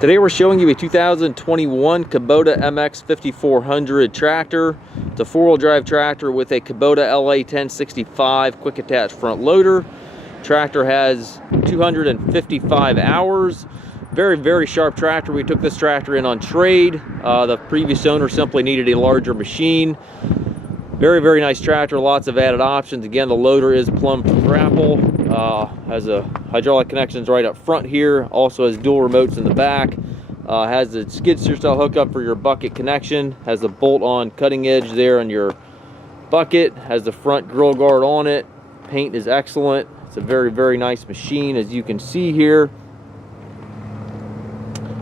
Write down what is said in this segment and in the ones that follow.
Today we're showing you a 2021 Kubota MX5400 tractor. It's a four-wheel drive tractor with a Kubota LA 1065 quick attach front loader. Tractor has 255 hours. Very sharp tractor. We took this tractor in on trade. The previous owner simply needed a larger machine. Very nice tractor, lots of added options. Again, the loader is plumbed from Grapple. Has a hydraulic connections right up front here. Also has dual remotes in the back. Has the skid steer style hookup for your bucket connection. Has the bolt-on cutting edge there on your bucket. Has the front grill guard on it. Paint is excellent. It's a very nice machine, as you can see here.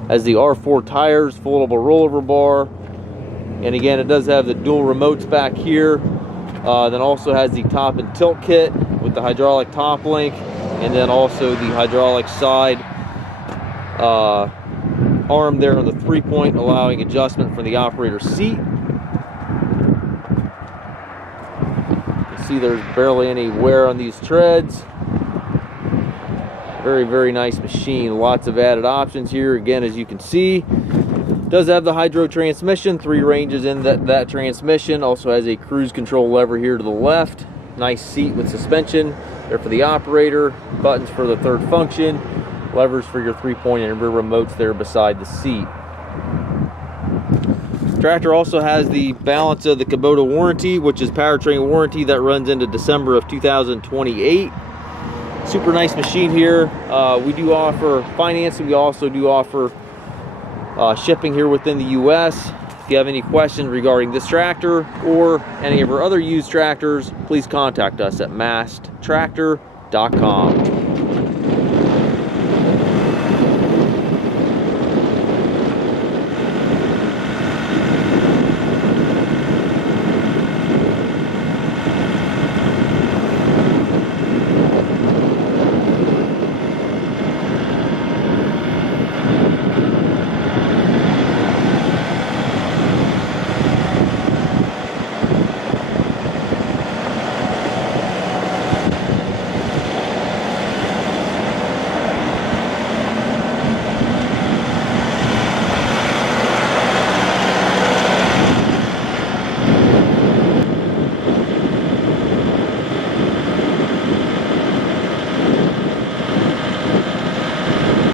Has the R4 tires, foldable rollover bar. And again, it does have the dual remotes back here. Then also has the top and tilt kit with the hydraulic top link, and then also the hydraulic side arm there on the 3-point, allowing adjustment from the operator's seat. You can see there's barely any wear on these treads. Very nice machine. Lots of added options here. Again, as you can see, does have the hydro transmission, 3 ranges in that transmission. Also has a cruise control lever here to the left. Nice seat with suspension there for the operator. Buttons for the third function. Levers for your 3-point and rear remotes there beside the seat. Tractor also has the balance of the Kubota Warranty, which is powertrain warranty that runs into December of 2028. Super nice machine here. We do offer financing. We also do offer shipping here within the US. If you have any questions regarding this tractor or any of our other used tractors, please contact us at masttractor.com.